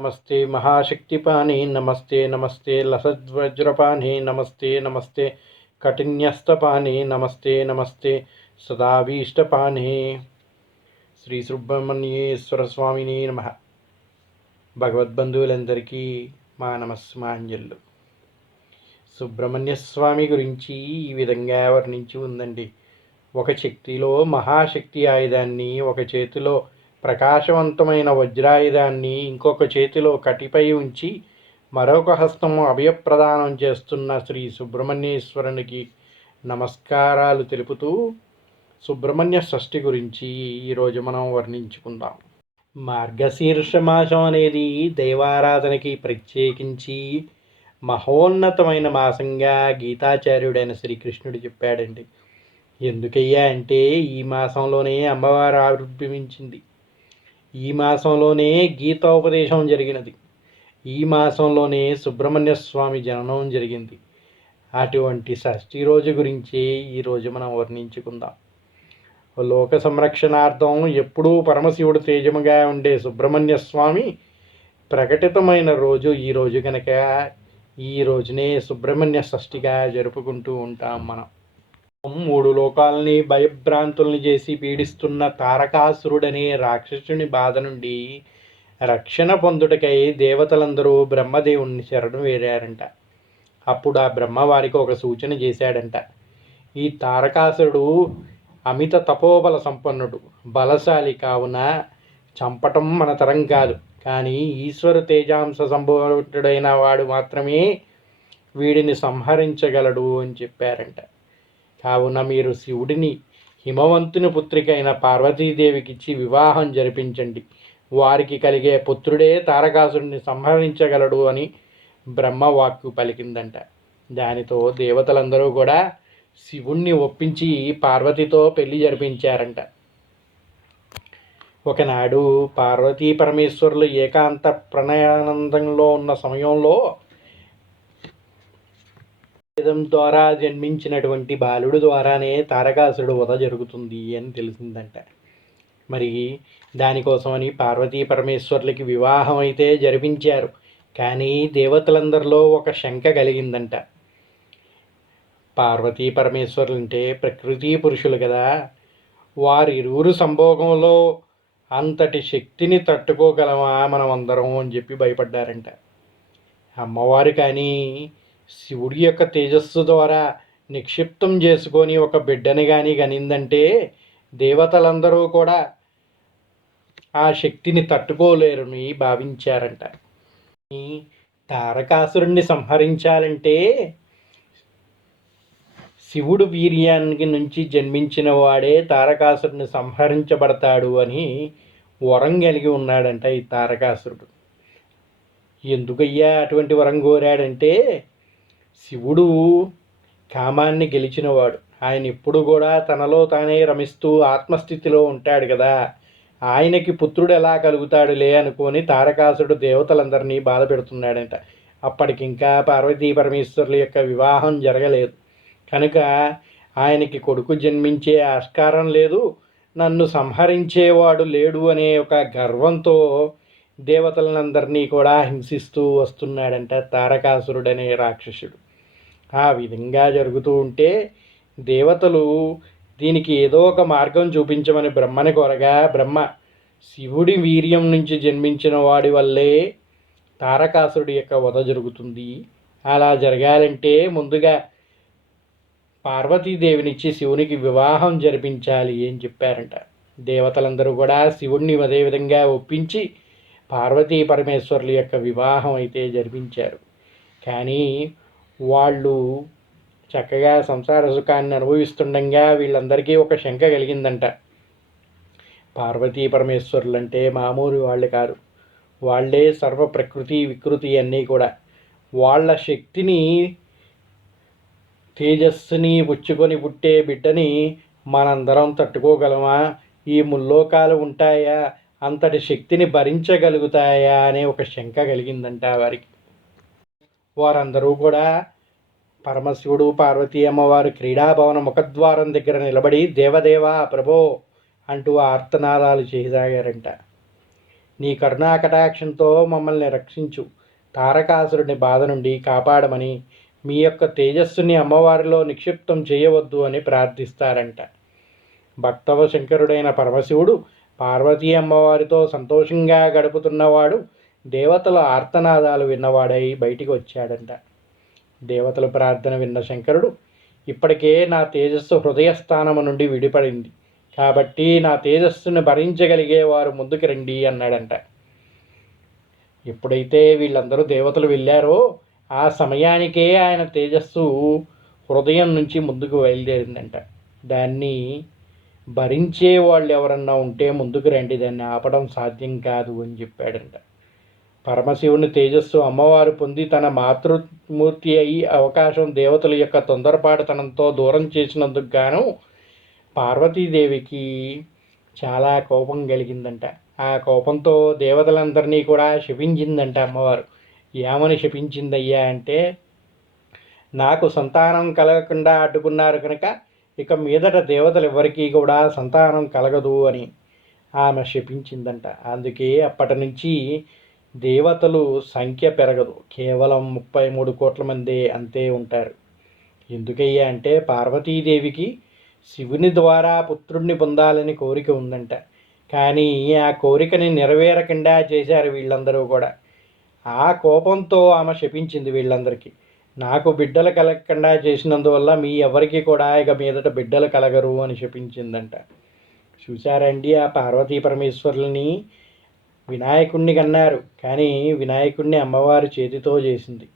నమస్తే మహాశక్తిపాని నమస్తే నమస్తే లసద్వజ్రపాని నమస్తే నమస్తే కఠిన్యస్తపాని నమస్తే నమస్తే సదాభీష్టపాని శ్రీ సుబ్రహ్మణ్యేశ్వర స్వామిని నమ. భగవద్బంధువులందరికీ మా నమస్మాంజలు సుబ్రహ్మణ్య స్వామి గురించి ఈ విధంగా వర్ణించి ఉందండి. ఒక శక్తిలో మహాశక్తి ఆయుధాన్ని ఒక చేతిలో ప్రకాశవంతమైన వజ్రాయుధాన్ని ఇంకొక చేతిలో కటిపై ఉంచి మరొక హస్తము అభయప్రదానం చేస్తున్న శ్రీ సుబ్రహ్మణ్యేశ్వరునికి నమస్కారాలు తెలుపుతూ సుబ్రహ్మణ్య షష్ఠి గురించి ఈరోజు మనం వర్ణించుకుందాం. మార్గశీర్ష మాసం అనేది దైవారాధనకి ప్రత్యేకించి మహోన్నతమైన మాసంగా గీతాచార్యుడైన శ్రీకృష్ణుడు చెప్పాడండి. ఎందుకయ్యా అంటే ఈ మాసంలోనే అమ్మవారు ఆవిర్భవించింది. ఈ మాసంలోనే గీతోపదేశం జరిగినది. ఈ మాసంలోనే సుబ్రహ్మణ్య స్వామి జననం జరిగింది. అటువంటి షష్ఠి రోజు గురించి ఈరోజు మనం వర్ణించుకుందాం. లోక సంరక్షణార్థం ఎప్పుడూ పరమశివుడు తేజముగా ఉండే సుబ్రహ్మణ్య స్వామి ప్రకటితమైన రోజు ఈ రోజు కనుక ఈ రోజునే సుబ్రహ్మణ్య షష్ఠిగా జరుపుకుంటూ ఉంటాం మనం. మూడు లోకాలని భయభ్రాంతుల్ని చేసి పీడిస్తున్న తారకాసురుడనే రాక్షసుని బాధ నుండి రక్షణ పొందుటకై దేవతలందరూ బ్రహ్మదేవుణ్ణి శరణు వేరారంట. అప్పుడు ఆ బ్రహ్మ వారికి ఒక సూచన చేశాడంట. ఈ తారకాసురుడు అమిత తపోబల సంపన్నుడు బలశాలి కావున చంపటం మన తరం కాదు. కానీ ఈశ్వర తేజాంశ సంభూతుడైన వాడు మాత్రమే వీడిని సంహరించగలడు అని చెప్పారంట. కావున మీరు శివుడిని హిమవంతుని పుత్రికైన పార్వతీదేవికిచ్చి వివాహం జరిపించండి. వారికి కలిగే పుత్రుడే తారకాసుడిని సంహరించగలడు అని బ్రహ్మవాక్కు పలికిందంట. దానితో దేవతలందరూ కూడా శివుణ్ణి ఒప్పించి పార్వతితో పెళ్ళి జరిపించారంట. ఒకనాడు పార్వతీ పరమేశ్వరులు ఏకాంత ప్రణయానందంలో ఉన్న సమయంలో వేదం ద్వారా జన్మించినటువంటి బాలుడు ద్వారానే తారకాసురుడు వధ జరుగుతుంది అని తెలిసిందంట. మరి దానికోసమని పార్వతీ పరమేశ్వర్లకి వివాహం అయితే జరిపించారు. కానీ దేవతలందరిలో ఒక శంక కలిగిందంట. పార్వతీ పరమేశ్వరులు అంటే ప్రకృతి పురుషులు కదా. వారిరువురు సంభోగంలో అంతటి శక్తిని తట్టుకోగలమా మనం అందరం అని చెప్పి భయపడ్డారంట. అమ్మవారు కానీ శివుడి యొక్క తేజస్సు ద్వారా నిక్షిప్తం చేసుకొని ఒక బిడ్డని కానీ గనిందంటే దేవతలందరూ కూడా ఆ శక్తిని తట్టుకోలేరని భావించారంట. తారకాసురుణ్ణి సంహరించాలంటే శివుడు వీర్యానికి నుంచి జన్మించిన వాడే తారకాసురుని సంహరించబడతాడు అని వరం కలిగి ఉన్నాడంట ఈ తారకాసురుడు. ఎందుకయ్యా అటువంటి వరం కోరాడంటే శివుడు కామాన్ని గెలిచినవాడు. ఆయన ఎప్పుడు కూడా తనలో తానే రమిస్తూ ఆత్మస్థితిలో ఉంటాడు కదా. ఆయనకి పుత్రుడు ఎలా కలుగుతాడులే అనుకొని తారకాసుడు దేవతలందరినీ బాధ పెడుతున్నాడంట. అప్పటికింకా పార్వతీ పరమేశ్వరుల యొక్క వివాహం జరగలేదు. కనుక ఆయనకి కొడుకు జన్మించే ఆస్కారం లేదు. నన్ను సంహరించేవాడు లేడు అనే ఒక గర్వంతో దేవతలందరినీ కూడా హింసిస్తూ వస్తున్నాడంట తారకాసురుడనే రాక్షసుడు. ఆ విధంగా జరుగుతూ ఉంటే దేవతలు దీనికి ఏదో ఒక మార్గం చూపించమని బ్రహ్మని కొరగా బ్రహ్మ శివుడి వీర్యం నుంచి జన్మించిన వాడి వల్లే తారకాసురుడి యొక్క వధ జరుగుతుంది. అలా జరగాలంటే ముందుగా పార్వతీదేవినిచ్చి శివునికి వివాహం జరిపించాలి అని చెప్పారంట. దేవతలందరూ కూడా శివుణ్ణి అదే విధంగా ఒప్పించి పార్వతీ పరమేశ్వరుల యొక్క వివాహం అయితే జరిపించారు. కానీ వాళ్ళు చక్కగా సంసార సుఖాన్ని అనుభవిస్తుండగా వీళ్ళందరికీ ఒక శంక కలిగిందంట. పార్వతీ పరమేశ్వరులు అంటే మామూలు వాళ్ళు కాదు. వాళ్ళే సర్వ ప్రకృతి వికృతి అన్నీ కూడా. వాళ్ళ శక్తిని తేజస్సుని పుచ్చుకొని పుట్టే బిడ్డని మనందరం తట్టుకోగలమా? ఈ ముల్లోకాలు ఉంటాయా? అంతటి శక్తిని భరించగలుగుతాయా? అనే ఒక శంక కలిగిందంట వారికి. వారందరూ కూడా పరమశివుడు పార్వతీ అమ్మవారు క్రీడాభవన ముఖద్వారం దగ్గర నిలబడి దేవదేవా ప్రభో అంటూ ఆర్తనాదాలు చేయసాగారంట నీ కరుణాకటాక్షంతో మమ్మల్ని రక్షించు. తారకాసురుని బాధ నుండి కాపాడమని మీ యొక్క తేజస్సుని అమ్మవారిలో నిక్షిప్తం చేయవద్దు అని ప్రార్థిస్తారంట. భక్తవ శంకరుడైన పరమశివుడు పార్వతీ అమ్మవారితో సంతోషంగా గడుపుతున్నవాడు దేవతల ఆర్తనాదాలు విన్నవాడై బయటికి వచ్చాడంట. దేవతల ప్రార్థన విన్న శంకరుడు ఇప్పటికే నా తేజస్సు హృదయస్థానము నుండి విడిపడింది. కాబట్టి నా తేజస్సును భరించగలిగే వారు ముందుకు రండి అన్నాడంట. ఎప్పుడైతే వీళ్ళందరూ దేవతలు వెళ్ళారో ఆ సమయానికే ఆయన తేజస్సు హృదయం నుంచి ముందుకు బయలుదేరిందంట. దాన్ని భరించే వాళ్ళు ఎవరన్నా ఉంటే ముందుకు రండి దాన్ని ఆపడం సాధ్యం కాదు అని చెప్పాడంట. పరమశివుని తేజస్సు అమ్మవారు పొంది తన మాతృమూర్తి అయి అవకాశం దేవతల యొక్క తొందరపాటుతనంతో దూరం చేసినందుకు గాను పార్వతీదేవికి చాలా కోపం కలిగిందంట. ఆ కోపంతో దేవతలందరినీ కూడా శపించిందంట అమ్మవారు. ఏమని శపించిందయ్యా అంటే నాకు సంతానం కలగకుండా అడ్డుకున్నారు కనుక ఇక మీదట దేవతలు ఎవరికీ కూడా సంతానం కలగదు అని ఆమె శపించిందంట. అందుకే అప్పటి నుంచి దేవతలు సంఖ్య పెరగదు. కేవలం ముప్పై మూడు కోట్ల మంది అంతే ఉంటారు. ఎందుకయ్యా అంటే పార్వతీదేవికి శివుని ద్వారా పుత్రుణ్ణి పొందాలని కోరిక ఉందంట. కానీ ఆ కోరికని నెరవేరకుండా చేశారు వీళ్ళందరూ కూడా. ఆ కోపంతో ఆమె శపించింది వీళ్ళందరికీ. నాకు బిడ్డలు కలగకుండా చేసినందువల్ల మీ ఎవరికి కూడా ఇక మీదట బిడ్డలు కలగరు అని శపించిందంట. చూశారండి ఆ పార్వతీ పరమేశ్వరుల్ని? వినాయకుణ్ణి కన్నారు. కానీ వినాయకుణ్ణి అమ్మవారి చేతితో చేసింది.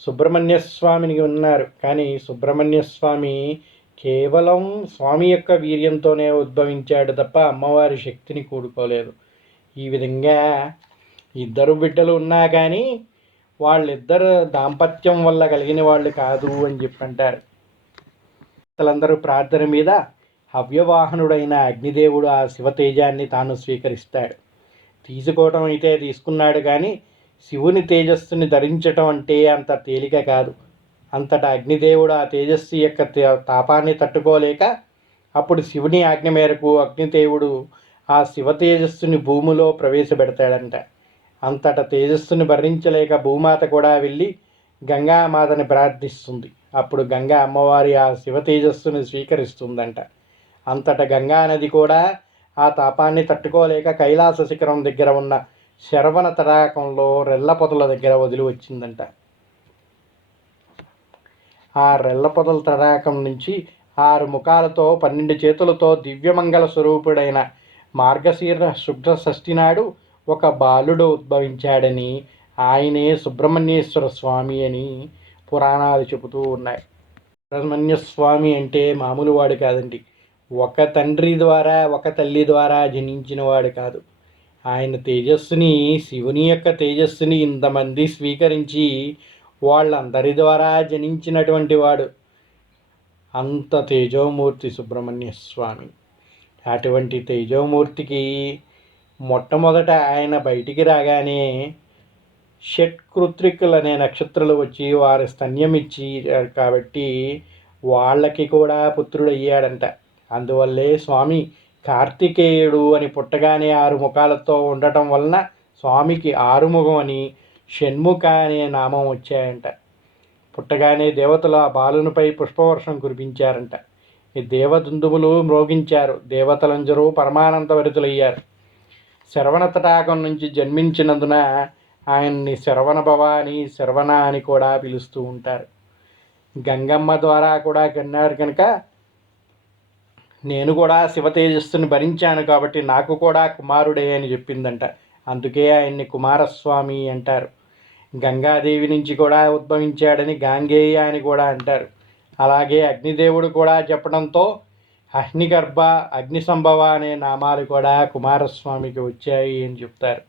సుబ్రహ్మణ్య స్వామిని ఉన్నారు. కానీ సుబ్రహ్మణ్య స్వామి కేవలం స్వామి యొక్క వీర్యంతోనే ఉద్భవించాడు తప్ప అమ్మవారి శక్తిని కూడుకోలేదు. ఈ విధంగా ఇద్దరు బిడ్డలు ఉన్నా కానీ వాళ్ళిద్దరు దాంపత్యం వల్ల కలిగిన వాళ్ళు కాదు అని చెప్పి అంటారు భక్తులందరూ ప్రార్థన మీద హవ్యవాహనుడైన అగ్నిదేవుడు ఆ శివతేజాన్ని తాను స్వీకరిస్తాడు. తీసుకోవటం అయితే తీసుకున్నాడు కానీ శివుని తేజస్సుని ధరించటం అంటే అంత తేలిక కాదు. అంతటా అగ్నిదేవుడు ఆ తేజస్సు యొక్క తాపాన్ని తట్టుకోలేక అప్పుడు శివుని ఆజ్ఞ మేరకు అగ్నిదేవుడు ఆ శివ తేజస్సుని భూమిలో ప్రవేశపెడతాడంట. అంతట తేజస్సుని భరించలేక భూమాత కూడా వెళ్ళి గంగామాతని ప్రార్థిస్తుంది. అప్పుడు గంగా అమ్మవారి ఆ శివ తేజస్సుని స్వీకరిస్తుందంట. అంతట గంగా నది కూడా ఆ తాపాన్ని తట్టుకోలేక కైలాస శిఖరం దగ్గర ఉన్న శరవణ తడాకంలో రెల్లపొదల దగ్గర వదిలి వచ్చిందంట. ఆ రెల్లపొదల తడాకం నుంచి ఆరు ముఖాలతో పన్నెండు చేతులతో దివ్యమంగళ స్వరూపుడైన మార్గశీర శుభ్ర షష్ఠి నాడు ఒక బాలుడు ఉద్భవించాడని ఆయనే సుబ్రహ్మణ్యేశ్వర స్వామి అని పురాణాలు చెబుతూ ఉన్నాయి. సుబ్రహ్మణ్య స్వామి అంటే మామూలు వాడు కాదండి. ఒక తండ్రి ద్వారా ఒక తల్లి ద్వారా జనించిన వాడు కాదు. ఆయన తేజస్సుని శివుని యొక్క తేజస్సుని ఇంతమంది స్వీకరించి వాళ్ళందరి ద్వారా జనించినటువంటి వాడు. అంత తేజోమూర్తి సుబ్రహ్మణ్య స్వామి. అటువంటి తేజోమూర్తికి మొట్టమొదట ఆయన బయటికి రాగానే షట్కృత్రికులు అనే నక్షత్రాలు వచ్చి వారి స్తన్యం ఇచ్చి కాబట్టి వాళ్ళకి కూడా పుత్రుడు అయ్యాడంట అందువల్లే స్వామి కార్తికేయుడు అని పుట్టగానే ఆరు ముఖాలతో ఉండటం వలన స్వామికి ఆరుముఖం అని షణ్ముఖ అనే నామం వచ్చాయంట. పుట్టగానే దేవతలు ఆ బాలునిపై పుష్పవర్షం కురిపించారంట. ఈ దేవదుందుములు మ్రోగించారు. దేవతలందరూ పరమానంద వరితులయ్యారు శరవణ తటాకం నుంచి జన్మించినందున ఆయన్ని శరవణ భవాని శరవణ అని కూడా పిలుస్తూ ఉంటారు. గంగమ్మ ద్వారా కూడా కన్నారు కనుక నేను కూడా శివ తేజస్సుని భరించాను కాబట్టి నాకు కూడా కుమారుడే అని చెప్పిందంట. అందుకే ఆయన్ని కుమారస్వామి అంటారు. గంగాదేవి నుంచి కూడా ఉద్భవించాడని గాంగేయ అని కూడా అంటారు. అలాగే అగ్నిదేవుడు కూడా చెప్పడంతో అగ్నిగర్భ అగ్నిసంభవ అనే నామాలు కూడా కుమారస్వామికి వచ్చాయి అని చెప్తారు.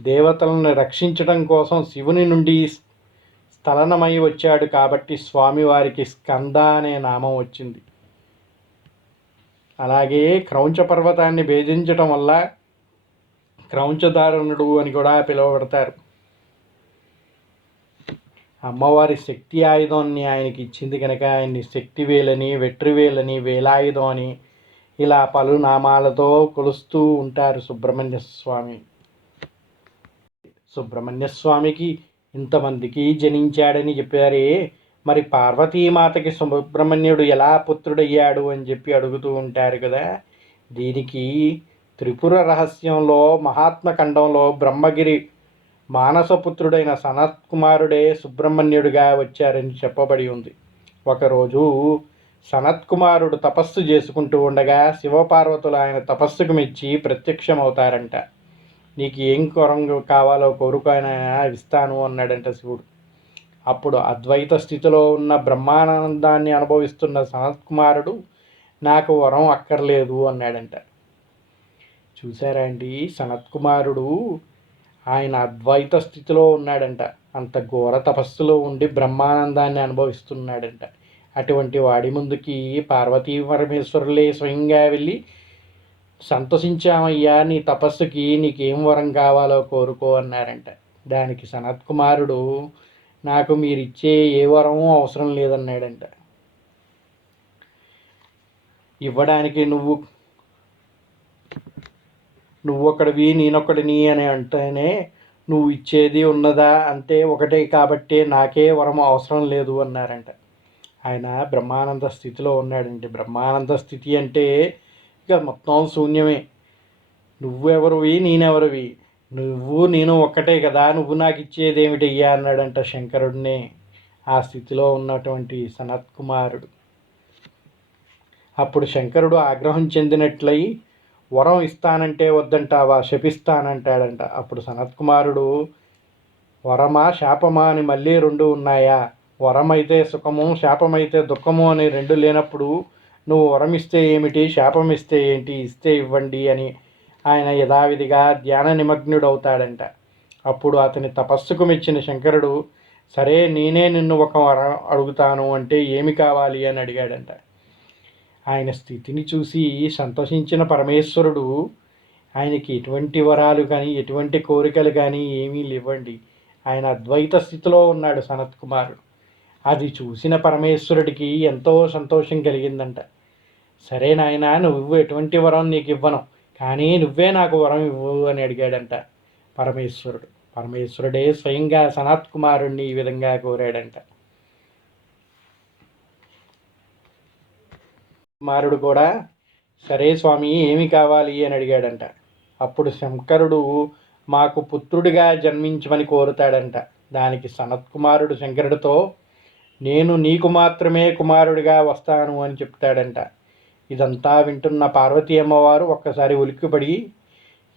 దేవతలను రక్షించడం కోసం శివుని నుండి స్థలనమై వచ్చాడు కాబట్టి స్వామివారికి స్కంద అనే నామం వచ్చింది. అలాగే క్రౌంచ పర్వతాన్ని భేదించటం వల్ల క్రౌంచదారుణుడు అని కూడా పిలువబడతారు. అమ్మవారి శక్తి ఆయుధాన్ని ఆయనకి ఇచ్చింది కనుక ఆయన్ని శక్తివేలని వెట్రివేలని వేలాయుధం అని ఇలా పలు నామాలతో కొలుస్తూ ఉంటారు సుబ్రహ్మణ్య స్వామి. సుబ్రహ్మణ్య స్వామికి ఇంతమందికి జనించాడని చెప్పారే. మరి పార్వతీమాతకి సుబ్రహ్మణ్యుడు ఎలా పుత్రుడయ్యాడు అని చెప్పి అడుగుతూ ఉంటారు కదా. దీనికి త్రిపుర రహస్యంలో మహాత్మఖండంలో బ్రహ్మగిరి మానసపుత్రుడైన సనత్ కుమారుడే సుబ్రహ్మణ్యుడిగా వచ్చారని చెప్పబడి ఉంది. ఒకరోజు సనత్ కుమారుడు తపస్సు చేసుకుంటూ ఉండగా శివపార్వతులు ఆయన తపస్సుకు మెచ్చి ప్రత్యక్షమవుతారంట. నీకు ఏం కొరంగు కావాలో కోరుకోయిన ఇస్తాను అన్నాడంట శివుడు. అప్పుడు అద్వైత స్థితిలో ఉన్న బ్రహ్మానందాన్ని అనుభవిస్తున్న సనత్ కుమారుడు నాకు వరం అక్కర్లేదు అన్నాడంట. చూసారా అండి? సనత్ కుమారుడు ఆయన అద్వైత స్థితిలో ఉన్నాడంట. అంత ఘోర తపస్సులో ఉండి బ్రహ్మానందాన్ని అనుభవిస్తున్నాడంట. అటువంటి వాడి ముందుకి పార్వతీ పరమేశ్వరులే స్వయంగా వెళ్ళి సంతోషించామయ్యా నీ తపస్సుకి నీకేం వరం కావాలో కోరుకో అన్నారంట. దానికి సనత్ కుమారుడు నాకు మీరు ఇచ్చే ఏ వరము అవసరం లేదన్నాడంట. ఇవ్వడానికి నువ్వు నువ్వొక్కడివి నేనొక్కడిని అని అంటేనే నువ్వు ఇచ్చేది ఉన్నదా అంటే ఒకటే కాబట్టి నాకే వరం అవసరం లేదు అన్నారంట. ఆయన బ్రహ్మానంద స్థితిలో ఉన్నాడండి. బ్రహ్మానంద స్థితి అంటే ఇక మొత్తం శూన్యమే. నువ్వెవరివి నేనెవరివి? నువ్వు నేను ఒక్కటే కదా నువ్వు నాకు ఇచ్చేది ఏమిటయ్యా అన్నాడంట శంకరుడినే ఆ స్థితిలో ఉన్నటువంటి సనత్ కుమారుడు. అప్పుడు శంకరుడు ఆగ్రహం చెందినట్లయి వరం ఇస్తానంటే వద్దంటావా? శపిస్తానంటాడంట. అప్పుడు సనత్ కుమారుడు వరమా శాపమా అని మళ్ళీ రెండు ఉన్నాయా? వరమైతే సుఖము శాపమైతే దుఃఖము అని రెండు లేనప్పుడు నువ్వు వరం ఇస్తే ఏమిటి? శాపం ఇస్తే ఏంటి? ఇస్తే ఇవ్వండి అని ఆయన యథావిధిగా ధ్యాన నిమగ్నుడవుతాడంట అప్పుడు అతని తపస్సుకు మెచ్చిన శంకరుడు సరే నేనే నిన్ను ఒక వరం అడుగుతాను అంటే ఏమి కావాలి? అని అడిగాడంట. ఆయన స్థితిని చూసి సంతోషించిన పరమేశ్వరుడు ఆయనకి ఎటువంటి వరాలు కానీ ఎటువంటి కోరికలు కానీ ఏమీ లేవండి. ఆయన అద్వైత స్థితిలో ఉన్నాడు సనత్ కుమారుడు. అది చూసిన పరమేశ్వరుడికి ఎంతో సంతోషం కలిగిందంట. సరే నాయన నువ్వు ఎటువంటి వరం నీకు ఇవ్వను. కానీ నువ్వే నాకు వరం ఇవ్వు అని అడిగాడంట పరమేశ్వరుడు. పరమేశ్వరుడే స్వయంగా సనత్ కుమారుణ్ణి ఈ విధంగా కోరాడంట. కుమారుడు కూడా సరే స్వామి ఏమి కావాలి అని అడిగాడంట. అప్పుడు శంకరుడు మాకు పుత్రుడిగా జన్మించమని కోరుతాడంట. దానికి సనత్ కుమారుడు శంకరుడితో నేను నీకు మాత్రమే కుమారుడిగా వస్తాను అని చెప్తాడంట. ఇదంతా వింటున్న పార్వతీ అమ్మవారు ఒక్కసారి ఉలిక్కిపడి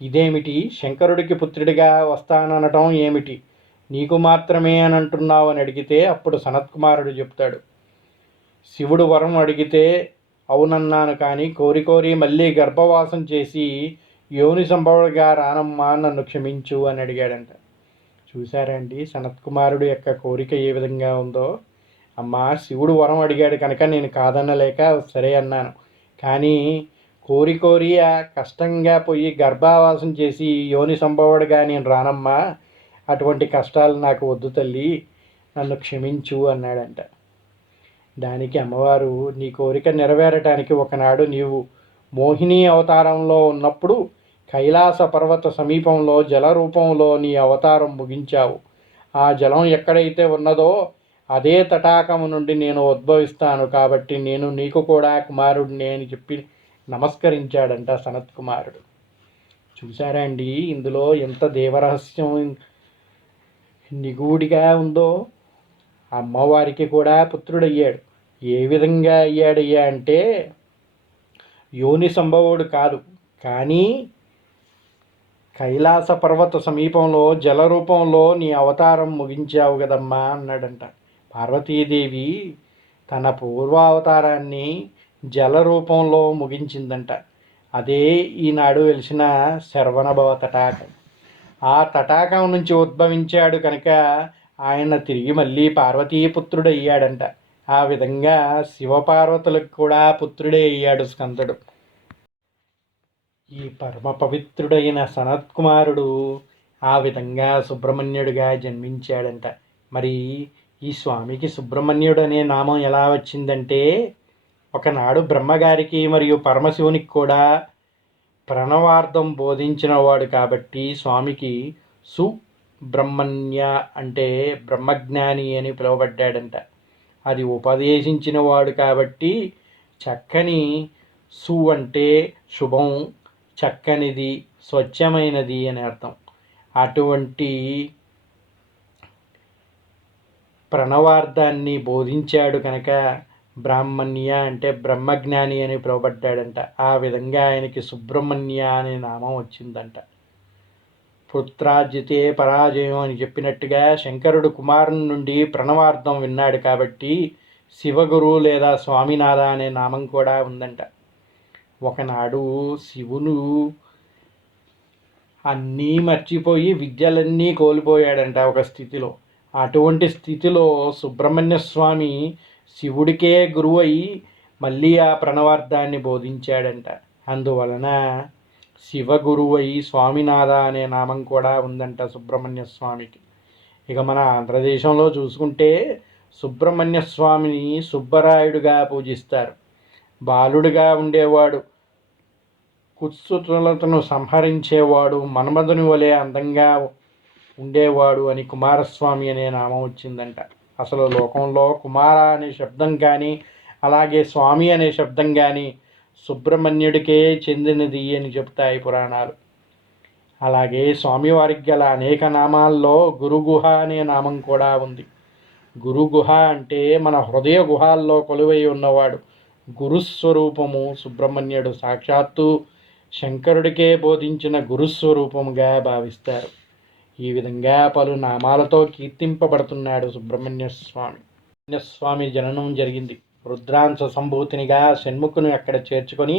ఇదేమిటి? శంకరుడికి పుత్రుడిగా వస్తాననటం ఏమిటి? నీకు మాత్రమే అని అంటున్నావు అని అడిగితే అప్పుడు సనత్కుమారుడు చెప్తాడు. శివుడు వరం అడిగితే అవునన్నాను కానీ కోరి కోరి మళ్ళీ గర్భవాసం చేసి యోని సంభవుడిగా రానమ్మా నన్ను క్షమించు అని అడిగాడంట. చూశారండి సనత్కుమారుడు యొక్క కోరిక ఏ విధంగా ఉందో? అమ్మా శివుడు వరం అడిగాడు కనుక నేను కాదనలేక సరే అన్నాను. కానీ కోరి కోరి కష్టంగా పోయి గర్భావాసం చేసి యోని సంభవుడుగా నేను రానమ్మా అటువంటి కష్టాలు నాకు వద్దు తల్లి నన్ను క్షమించు అన్నాడంట. దానికి అమ్మవారు నీ కోరిక నెరవేరటానికి ఒకనాడు నీవు మోహిని అవతారంలో ఉన్నప్పుడు కైలాస పర్వత సమీపంలో జల రూపంలో నీ అవతారం ముగించావు. ఆ జలం ఎక్కడైతే ఉన్నదో అదే తటాకము నుండి నేను ఉద్భవిస్తాను కాబట్టి నేను నీకు కూడా కుమారుడిని అని చెప్పి నమస్కరించాడంట సనత్ కుమారుడు. చూసారా అండి? ఇందులో ఎంత దేవరహస్యం నిగూడిగా ఉందో అమ్మవారికి కూడా పుత్రుడయ్యాడు. ఏ విధంగా అయ్యాడయ్యా అంటే యోని సంభవుడు కాదు. కానీ కైలాస పర్వత సమీపంలో జల రూపంలో నీ అవతారం ముగించావు కదమ్మా అన్నాడంట. పార్వతీదేవి తన పూర్వావతారాన్ని జల రూపంలో ముగించిందంట. అదే ఈనాడు వెలిసిన శరవణభవ తటాకం. ఆ తటాకం నుంచి ఉద్భవించాడు కనుక ఆయన తిరిగి మళ్ళీ పార్వతీపుత్రుడు అయ్యాడంట ఆ విధంగా శివపార్వతులకు కూడా పుత్రుడే అయ్యాడు స్కందుడు. ఈ పరమ పవిత్రుడైన సనత్కుమారుడు ఆ విధంగా సుబ్రహ్మణ్యుడిగా జన్మించాడంట. మరి ఈ స్వామికి సుబ్రహ్మణ్యుడు అనే నామం ఎలా వచ్చిందంటే ఒకనాడు బ్రహ్మగారికి మరియు పరమశివునికి కూడా ప్రణవార్థం బోధించినవాడు కాబట్టి స్వామికి సుబ్రహ్మణ్య అంటే బ్రహ్మజ్ఞాని అని పిలువబడ్డాడంట. అది ఉపదేశించిన వాడు కాబట్టి చక్కని సు అంటే శుభం చక్కనిది స్వచ్ఛమైనది అని అర్థం. అటువంటి ప్రణవార్థాన్ని బోధించాడు కనుక బ్రాహ్మణ్య అంటే బ్రహ్మజ్ఞాని అని పిలువబడ్డాడంట. ఆ విధంగా ఆయనకి సుబ్రహ్మణ్య అనే నామం వచ్చిందంట. పుత్రాజితే పరాజయం అని చెప్పినట్టుగా శంకరుడు కుమారుని నుండి ప్రణవార్థం విన్నాడు కాబట్టి శివగురు లేదా స్వామినాథ అనే నామం కూడా ఉందంట. ఒకనాడు శివును అన్నీ మర్చిపోయి విద్యలన్నీ కోల్పోయాడంట ఒక స్థితిలో. అటువంటి స్థితిలో సుబ్రహ్మణ్య స్వామి శివుడికే గురువు అయి మళ్ళీ ఆ ప్రణవార్థాన్ని బోధించాడంట. అందువలన శివగురువై స్వామినాథ అనే నామం కూడా ఉందంట సుబ్రహ్మణ్య స్వామికి. ఇక మన ఆంధ్రదేశంలో చూసుకుంటే సుబ్రహ్మణ్య స్వామిని సుబ్బరాయుడుగా పూజిస్తారు. బాలుడుగా ఉండేవాడు. కుత్సుతులతను సంహరించేవాడు. మన్మధుని వలె అందంగా ఉండేవాడు అని కుమారస్వామి అనే నామం వచ్చిందంట. అసలు లోకంలో కుమార అనే శబ్దం కానీ అలాగే స్వామి అనే శబ్దం కానీ సుబ్రహ్మణ్యుడికే చెందినది అని చెప్తాయి పురాణాలు. అలాగే స్వామివారికి గల అనేక నామాల్లో గురుగుహ అనే నామం కూడా ఉంది. గురుగుహ అంటే మన హృదయ గుహాల్లో కొలువై ఉన్నవాడు. గురుస్వరూపము సుబ్రహ్మణ్యుడు. సాక్షాత్తు శంకరుడికే బోధించిన గురుస్వరూపముగా భావిస్తారు. ఈ విధంగా పలు నామాలతో కీర్తింపబడుతున్నాడు సుబ్రహ్మణ్య స్వామి. స్వామి జననం జరిగింది. రుద్రాంశ సంభూతినిగా షణ్ముఖును అక్కడ చేర్చుకొని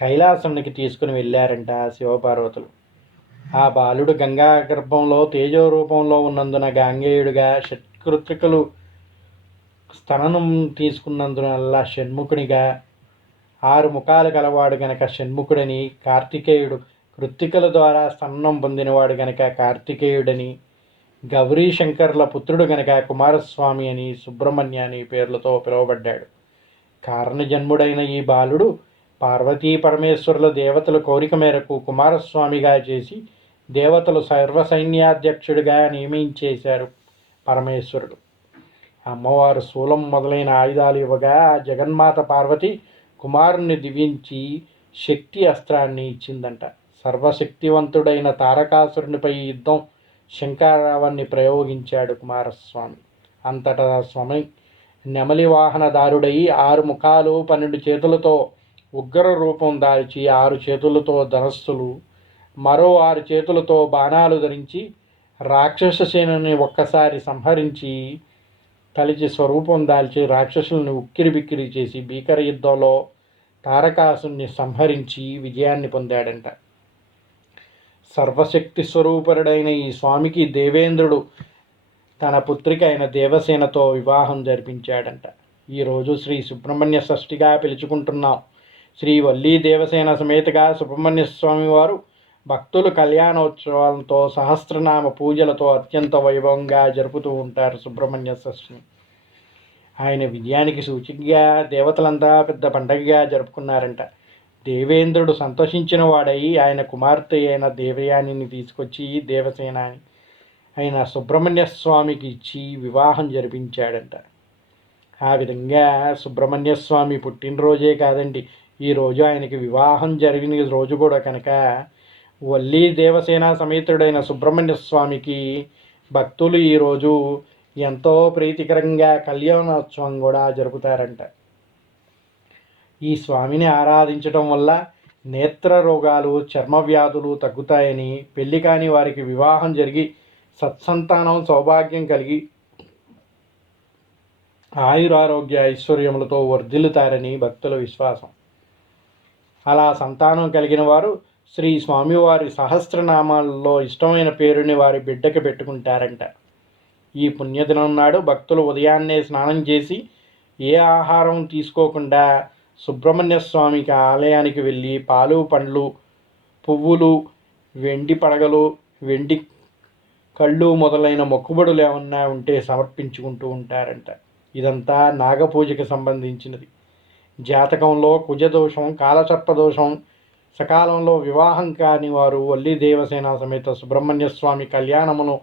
కైలాసంకి తీసుకుని వెళ్ళారంట శివపార్వతులు. ఆ బాలుడు గంగా గర్భంలో తేజో రూపంలో ఉన్నందున గాంగేయుడుగా షట్కృతికలు స్తననం తీసుకున్నందునల్లా షణ్ముఖునిగా ఆరు ముఖాలు కలవాడు గనక షణ్ముఖుడని కార్తికేయుడు కృత్తికల ద్వారా స్తన్నం పొందినవాడు గనక కార్తికేయుడని గౌరీ శంకర్ల పుత్రుడు గనక కుమారస్వామి అని సుబ్రహ్మణ్య అని పేర్లతో పిలువబడ్డాడు. కారణజన్ముడైన ఈ బాలుడు పార్వతీ పరమేశ్వరుల దేవతల కోరిక మేరకు కుమారస్వామిగా చేసి దేవతలు సర్వసైన్యాధ్యక్షుడిగా నియమించేశారు పరమేశ్వరుడు. అమ్మవారు శూలం మొదలైన ఆయుధాలు ఇవ్వగా జగన్మాత పార్వతి కుమారుణ్ణి దివించి శక్తి అస్త్రాన్ని ఇచ్చిందంట. సర్వశక్తివంతుడైన తారకాసురునిపై యుద్ధం శంకారావాన్ని ప్రయోగించాడు కుమారస్వామి. అంతటా స్వామి నెమలి వాహనదారుడై ఆరు ముఖాలు పన్నెండు చేతులతో ఉగ్ర రూపం దాల్చి ఆరు చేతులతో ధనస్సులు మరో ఆరు చేతులతో బాణాలు ధరించి రాక్షస సేనని ఒక్కసారి సంహరించి కలిసి స్వరూపం దాల్చి రాక్షసులను ఉక్కిరి బిక్కిరి చేసి భీకర యుద్ధంలో తారకాసుని సంహరించి విజయాన్ని పొందాడంట. సర్వశక్తి స్వరూపరుడైన ఈ స్వామికి దేవేంద్రుడు తన పుత్రిక అయిన దేవసేనతో వివాహం జరిపించాడంట. ఈరోజు శ్రీ సుబ్రహ్మణ్య షష్ఠిగా పిలుచుకుంటున్నాం. శ్రీ వల్లీ దేవసేన సమేతగా సుబ్రహ్మణ్య స్వామి వారు భక్తులు కళ్యాణోత్సవాలతో సహస్రనామ పూజలతో అత్యంత వైభవంగా జరుపుతూ ఉంటారు సుబ్రహ్మణ్య షష్ఠిని. ఆయన విజయానికి సూచికగా దేవతలంతా పెద్ద పండగగా జరుపుకున్నారంట. దేవేంద్రుడు సంతోషించిన వాడై ఆయన కుమార్తె అయిన దేవయానిని తీసుకొచ్చి దేవసేన ఆయన సుబ్రహ్మణ్య స్వామికి ఇచ్చి వివాహం జరిపించాడంట. ఆ విధంగా సుబ్రహ్మణ్య స్వామి పుట్టినరోజే కాదండి. ఈరోజు ఆయనకి వివాహం జరిగిన రోజు కూడా కనుక వల్లి దేవసేన సమేతుడైన సుబ్రహ్మణ్య స్వామికి భక్తులు ఈరోజు ఎంతో ప్రీతికరంగా కళ్యాణోత్సవం కూడా జరుపుతారంట. ఈ స్వామిని ఆరాధించటం వల్ల నేత్ర రోగాలు చర్మ వ్యాధులు తగ్గుతాయని పెళ్ళి కాని వారికి వివాహం జరిగి సత్సంతానం సౌభాగ్యం కలిగి ఆయురారోగ్య ఐశ్వర్యములతో వర్ధిల్లుతారని భక్తుల విశ్వాసం. అలా సంతానం కలిగిన వారు శ్రీ స్వామివారి సహస్రనామాల్లో ఇష్టమైన పేరుని వారి బిడ్డకి పెట్టుకుంటారంట. ఈ పుణ్యదినం నాడు భక్తులు ఉదయాన్నే స్నానం చేసి ఏ ఆహారం తీసుకోకుండా సుబ్రహ్మణ్య స్వామికి ఆలయానికి వెళ్ళి పాలు పండ్లు పువ్వులు వెండి పడగలు వెండి కళ్ళు మొదలైన మొక్కుబడులు ఏమన్నా ఉంటే సమర్పించుకుంటూ ఉంటారంట. ఇదంతా నాగపూజకి సంబంధించినది. జాతకంలో కుజదోషం కాలసర్పదోషం సకాలంలో వివాహం కాని వారు వల్లి దేవసేన సమేత సుబ్రహ్మణ్య స్వామి కళ్యాణమును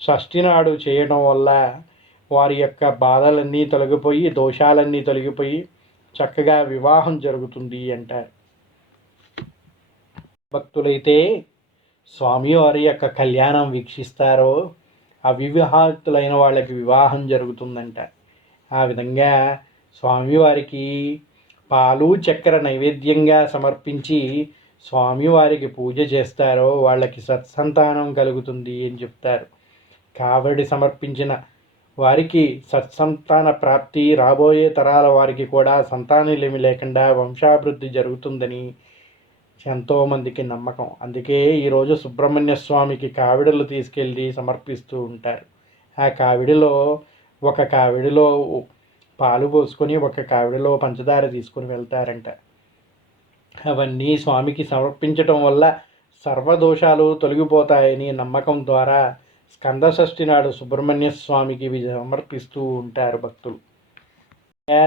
షష్ఠి నాడు చేయడం వల్ల వారి యొక్క బాధలన్నీ తొలగిపోయి దోషాలన్నీ తొలగిపోయి చక్కగా వివాహం జరుగుతుంది అంటారు. భక్తులైతే స్వామివారి యొక్క కళ్యాణం వీక్షిస్తారో అవివాహితులైన వాళ్ళకి వివాహం జరుగుతుందంట ఆ విధంగా స్వామివారికి పాలు చక్కెర నైవేద్యంగా సమర్పించి స్వామివారికి పూజ చేస్తారో వాళ్ళకి సత్సంతానం కలుగుతుంది అని చెప్తారు. కావడి సమర్పించిన వారికి సత్సంతాన ప్రాప్తి రాబోయే తరాల వారికి కూడా సంతానలేమి లేకుండా వంశాభివృద్ధి జరుగుతుందని ఎంతోమందికి నమ్మకం. అందుకే ఈరోజు సుబ్రహ్మణ్య స్వామికి కావిడలు తీసుకెళ్ళి సమర్పిస్తూ ఉంటారు. ఆ కావిడిలో ఒక కావిడిలో పాలు పోసుకొని ఒక కావిడిలో పంచదార తీసుకొని వెళ్తారంట. అవన్నీ స్వామికి సమర్పించటం వల్ల సర్వదోషాలు తొలగిపోతాయని నమ్మకం ద్వారా స్కందషష్ఠి నాడు సుబ్రహ్మణ్య స్వామికి సమర్పిస్తూ ఉంటారు భక్తులు.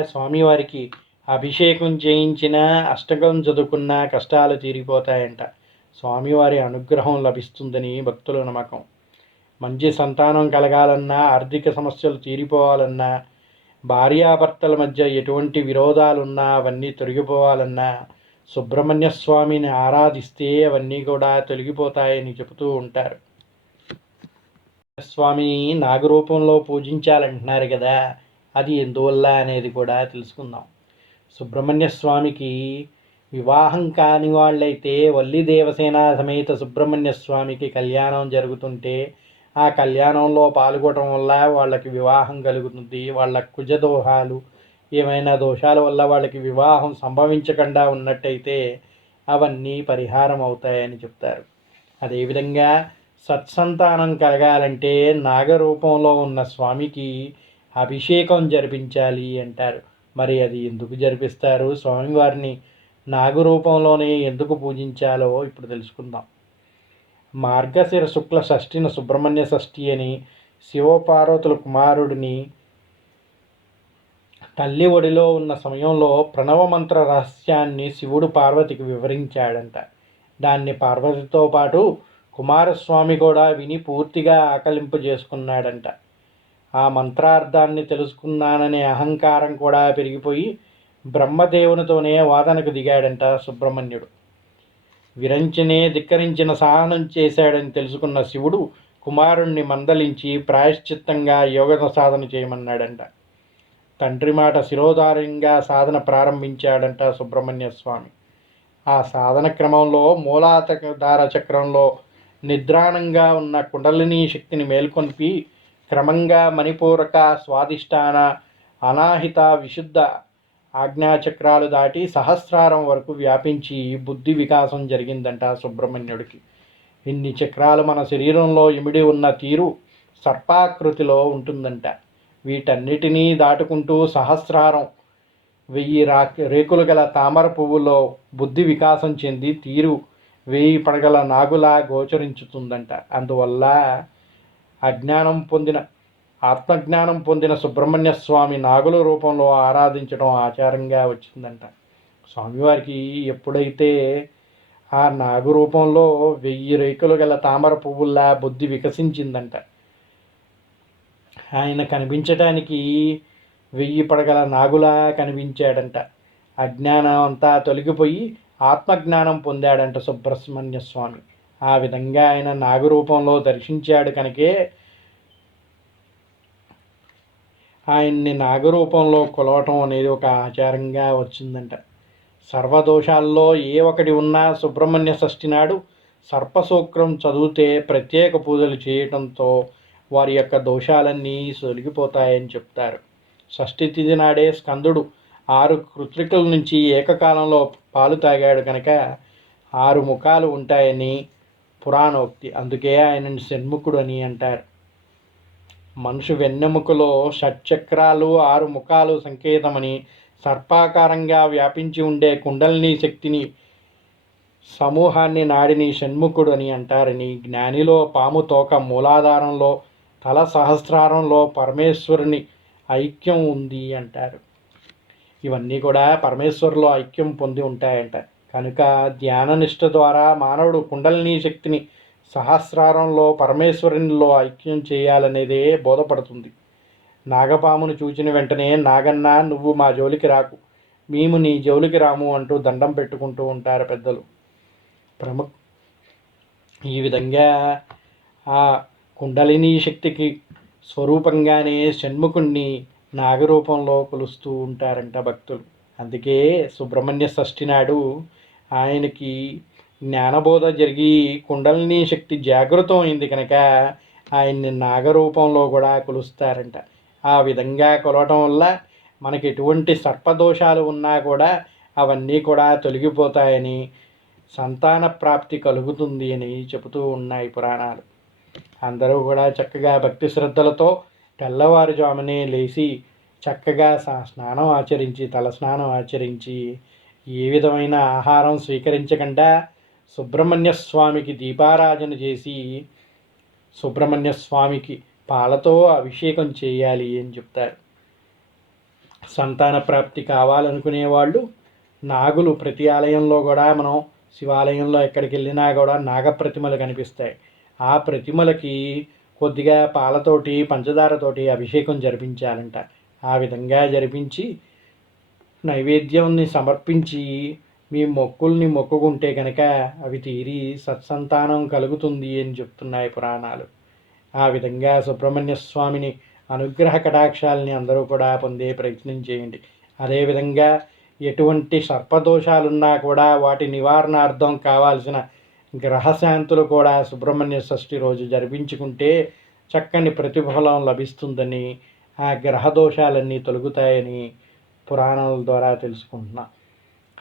స్వామివారికి అభిషేకం చేయించిన అష్టకం చదువుకున్న కష్టాలు తీరిపోతాయంట. స్వామివారి అనుగ్రహం లభిస్తుందని భక్తుల నమ్మకం. మంచి సంతానం కలగాలన్నా ఆర్థిక సమస్యలు తీరిపోవాలన్నా భార్యాభర్తల మధ్య ఎటువంటి విరోధాలున్నా అవన్నీ తొలగిపోవాలన్నా సుబ్రహ్మణ్య స్వామిని ఆరాధిస్తే అవన్నీ కూడా తొలగిపోతాయని చెబుతూ ఉంటారు. స్వామి నాగరూపంలో పూజించాలంటున్నారు కదా. అది ఎందువల్ల అనేది కూడా తెలుసుకుందాం. సుబ్రహ్మణ్య స్వామికి వివాహం కాని వాళ్ళైతే వల్లి దేవసేన సమేత సుబ్రహ్మణ్య స్వామికి కళ్యాణం జరుగుతుంటే ఆ కళ్యాణంలో పాల్గొనడం వల్ల వాళ్ళకి వివాహం కలుగుతుంది. వాళ్ళ కుజదోహాలు ఏమైనా దోషాల వల్ల వాళ్ళకి వివాహం సంభవించకుండా ఉన్నట్టయితే అవన్నీ పరిహారం అవుతాయని చెప్తారు. అదేవిధంగా సత్సంతానం కలగాలంటే నాగరూపంలో ఉన్న స్వామికి అభిషేకం జరిపించాలి అంటారు. మరి అది ఎందుకు జరిపిస్తారు? స్వామివారిని నాగరూపంలోనే ఎందుకు పూజించాలో ఇప్పుడు తెలుసుకుందాం. మార్గశిర శుక్ల షష్ఠిన సుబ్రహ్మణ్య షష్ఠి అని శివపార్వతుల కుమారుడిని తల్లి ఒడిలో ఉన్న సమయంలో ప్రణవ మంత్ర రహస్యాన్ని శివుడు పార్వతికి వివరించాడంట. దాన్ని పార్వతితో పాటు కుమారస్వామి కూడా విని పూర్తిగా ఆకలింపు చేసుకున్నాడంట ఆ మంత్రార్థాన్ని తెలుసుకున్నాననే అహంకారం కూడా పెరిగిపోయి బ్రహ్మదేవునితోనే వాదనకు దిగాడంట సుబ్రహ్మణ్యుడు. విరంచనే ధిక్కరించిన సహనం చేశాడని తెలుసుకున్న శివుడు కుమారుణ్ణి మందలించి ప్రాయశ్చిత్తంగా యోగ సాధన చేయమన్నాడంట. తండ్రి మాట శిరోధారంగా సాధన ప్రారంభించాడంట సుబ్రహ్మణ్య స్వామి ఆ సాధన క్రమంలో మూలాధార చక్రంలో నిద్రాణంగా ఉన్న కుండలిని శక్తిని మేల్కొల్పి క్రమంగా మణిపూరక స్వాదిష్టాన అనాహిత విశుద్ధ ఆజ్ఞాచక్రాలు దాటి సహస్రారం వరకు వ్యాపించి బుద్ధి వికాసం జరిగిందంట సుబ్రహ్మణ్యుడికి. ఇన్ని చక్రాలు మన శరీరంలో ఇమిడి ఉన్న తీరు సర్పాకృతిలో ఉంటుందంట. వీటన్నిటినీ దాటుకుంటూ సహస్రారం వెయ్యి రా రేకులు గల తామర పువ్వులో బుద్ధి వికాసం చెంది తీరు వెయ్యి పడగల నాగులా గోచరించుతుందంట. అందువల్ల అజ్ఞానం పొందిన ఆత్మజ్ఞానం పొందిన సుబ్రహ్మణ్య స్వామి నాగుల రూపంలో ఆరాధించడం ఆచారంగా వచ్చిందంట. స్వామివారికి ఎప్పుడైతే ఆ నాగు రూపంలో వెయ్యి రేకులు గల తామర పువ్వుల్లా బుద్ధి వికసించిందంట. ఆయన కనిపించటానికి వెయ్యి పడగల నాగులా కనిపించాడంట. అజ్ఞానం అంతా తొలగిపోయి ఆత్మజ్ఞానం పొందాడంట సుబ్రహ్మణ్య స్వామి. ఆ విధంగా ఆయన నాగరూపంలో దర్శించాడు కనుకే ఆయన్ని నాగరూపంలో కొలవటం అనేది ఒక ఆచారంగా వచ్చిందంట. సర్వదోషాల్లో ఏ ఒకటి ఉన్నా సుబ్రహ్మణ్య షష్ఠి నాడు సర్పసూక్రం చదివితే ప్రత్యేక పూజలు చేయటంతో వారి యొక్క దోషాలన్నీ సొలిగిపోతాయని చెప్తారు. షష్ఠి తిథి నాడే స్కందుడు ఆరు కృత్రికల నుంచి ఏకకాలంలో పాలు తాగాడు కనుక ఆరు ముఖాలు ఉంటాయని పురాణోక్తి. అందుకే ఆయనని షణ్ముఖుడు అని అంటారు. మనుషు వెన్నెముకలో షట్చక్రాలు ఆరు ముఖాలు సంకేతమని సర్పాకారంగా వ్యాపించి ఉండే కుండలిని శక్తిని సమూహాన్ని నాడిని షణ్ముఖుడు అని అంటారని జ్ఞానిలో పాము తోక మూలాధారంలో తల సహస్రారంలో పరమేశ్వరుని ఐక్యం ఉంది అంటారు. ఇవన్నీ కూడా పరమేశ్వరులో ఐక్యం పొంది ఉంటాయంట. కనుక ధ్యాననిష్ట ద్వారా మానవుడు కుండలిని శక్తిని సహస్రారంలో పరమేశ్వరునిలో ఐక్యం చేయాలనేదే బోధపడుతుంది. నాగపామును చూచిన వెంటనే నాగన్న నువ్వు మా జోలికి రాకు. మేము నీ జోలికి రాము అంటూ దండం పెట్టుకుంటూ ఉంటారు పెద్దలు. ప్రముఖ ఈ విధంగా ఆ కుండలిని శక్తికి స్వరూపంగానే షణ్ముఖుణ్ణి నాగరూపంలో కొలుస్తూ ఉంటారంట భక్తులు. అందుకే సుబ్రహ్మణ్య షష్ఠి నాడు ఆయనకి జ్ఞానబోధ జరిగి కుండలిని శక్తి జాగృతం అయింది కనుక ఆయన్ని నాగరూపంలో కూడా కొలుస్తారంట. ఆ విధంగా కొలవటం వల్ల మనకి ఎటువంటి సర్పదోషాలు ఉన్నా కూడా అవన్నీ కూడా తొలగిపోతాయని సంతాన ప్రాప్తి కలుగుతుంది అని చెబుతూ ఉన్నాయి పురాణాలు. అందరూ కూడా చక్కగా భక్తి శ్రద్ధలతో తెల్లవారుజామునే లేచి చక్కగా స్నానం ఆచరించి తలస్నానం ఆచరించి ఏ విధమైన ఆహారం స్వీకరించకుండా సుబ్రహ్మణ్య స్వామికి దీపారాధన చేసి సుబ్రహ్మణ్య స్వామికి పాలతో అభిషేకం చేయాలి అని చెప్తారు. సంతాన ప్రాప్తి కావాలనుకునే వాళ్ళు నాగులు ప్రతి ఆలయంలో కూడా మనం శివాలయంలో ఎక్కడికి వెళ్ళినా కూడా నాగప్రతిమలు కనిపిస్తాయి. ఆ ప్రతిమలకి కొద్దిగా పాలతోటి పంచదారతోటి అభిషేకం జరిపించాలంట. ఆ విధంగా జరిపించి నైవేద్యంని సమర్పించి మీ మొక్కుల్ని మొక్కుకుంటే కనుక అవి తీరి సత్సంతానం కలుగుతుంది అని చెప్తున్నాయి పురాణాలు. ఆ విధంగా సుబ్రహ్మణ్య స్వామిని అనుగ్రహ కటాక్షాలని అందరూ కూడా పొందే ప్రయత్నం చేయండి. అదేవిధంగా ఎటువంటి సర్పదోషాలున్నా కూడా వాటి నివారణార్థం కావాల్సిన గ్రహశాంతులు కూడా సుబ్రహ్మణ్య షష్ఠి రోజు జరిపించుకుంటే చక్కని ప్రతిఫలం లభిస్తుందని ఆ గ్రహ దోషాలన్నీ తొలగుతాయని పురాణాల ద్వారా తెలుసుకుంటున్నాం.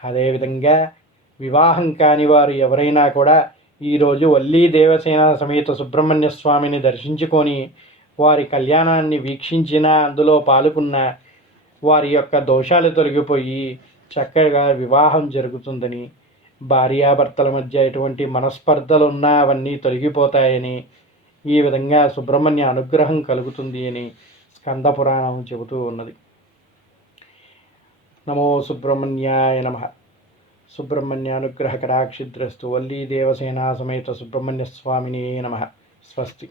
అదేవిధంగా వివాహం కాని వారు ఎవరైనా కూడా ఈరోజు వల్లీ దేవసేన సమేత సుబ్రహ్మణ్య స్వామిని దర్శించుకొని వారి కళ్యాణాన్ని వీక్షించిన అందులో పాల్గొన్న వారి యొక్క దోషాలు తొలగిపోయి చక్కగా వివాహం జరుగుతుందని భార్యాభర్తల మధ్య ఎటువంటి మనస్పర్ధలు ఉన్నా అవన్నీ తొలగిపోతాయని ఈ విధంగా సుబ్రహ్మణ్య అనుగ్రహం కలుగుతుంది అని స్కంద పురాణం చెబుతూ ఉన్నది. నమో సుబ్రహ్మణ్యాయ నమ. సుబ్రహ్మణ్య అనుగ్రహ కటాక్షిద్రస్తు వల్లీ దేవసేనా సమేత సుబ్రహ్మణ్య స్వామిని నమ. స్వస్తి.